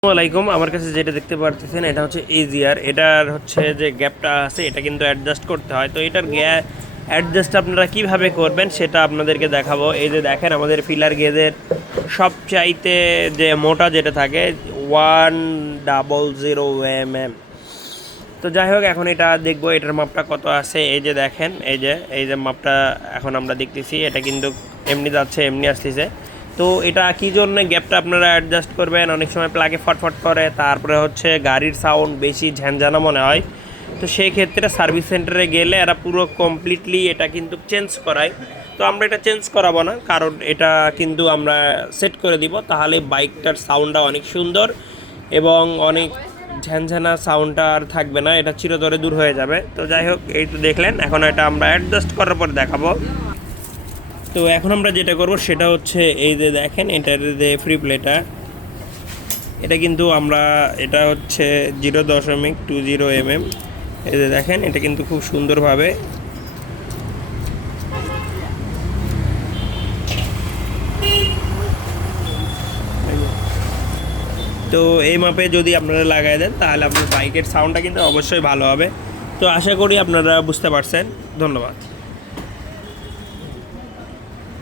আসসালামাইকুম। আমার কাছে যেটা দেখতে পারতেছেন এটা হচ্ছে ইজিয়ার। এটার হচ্ছে যে গ্যাপটা আছে এটা কিন্তু অ্যাডজাস্ট করতে হয়। তো এটার অ্যাডজাস্ট আপনারা কিভাবে করবেন সেটা আপনাদেরকে দেখাবো। এই যে দেখেন আমাদের ফিলার গেজের সবচাইতে যে মোটা যেটা থাকে 100 mm। তো যাই হোক এখন এটা দেখবো এটার মাপটা কত আছে। এই যে দেখেন এই যে মাপটা এখন আমরা দেখতেছি এটা কিন্তু এমনি যাচ্ছে এমনি আসতেছে। তো এটা কী জন্য গ্যাপটা আপনারা অ্যাডজাস্ট করবেন। অনেক সময় প্লাগে ফটফট করে, তারপরে হচ্ছে গাড়ির সাউন্ড বেশি ঝ্যানঝানা মনে হয়। তো সেই ক্ষেত্রে সার্ভিস সেন্টারে গেলে এরা পুরো কমপ্লিটলি এটা কিন্তু চেঞ্জ করায়। তো আমরা এটা চেঞ্জ করাবো না, কারণ এটা কিন্তু আমরা সেট করে দিব, তাহলে বাইকটার সাউন্ডটা অনেক সুন্দর এবং অনেক ঝ্যানঝানা সাউন্ডটা আর থাকবে না, এটা চিরতরে দূর হয়ে যাবে। তো যাই হোক এই তো দেখলেন, এখন এটা আমরা অ্যাডজাস্ট করার পর দেখাবো। তো এখন আমরা যেটা করব সেটা হচ্ছে এই যে দেখেন এটার যে ফ্রি প্লেটা, এটা কিন্তু আমরা এটা হচ্ছে 0.20 mm। এই যে দেখেন এটা কিন্তু খুব সুন্দরভাবে তো এই মাপে যদি আপনারা লাগাই দেন তাহলে আপনার বাইকের সাউন্ডটা কিন্তু অবশ্যই ভালো হবে। তো আশা করি আপনারা বুঝতে পারছেন। ধন্যবাদ।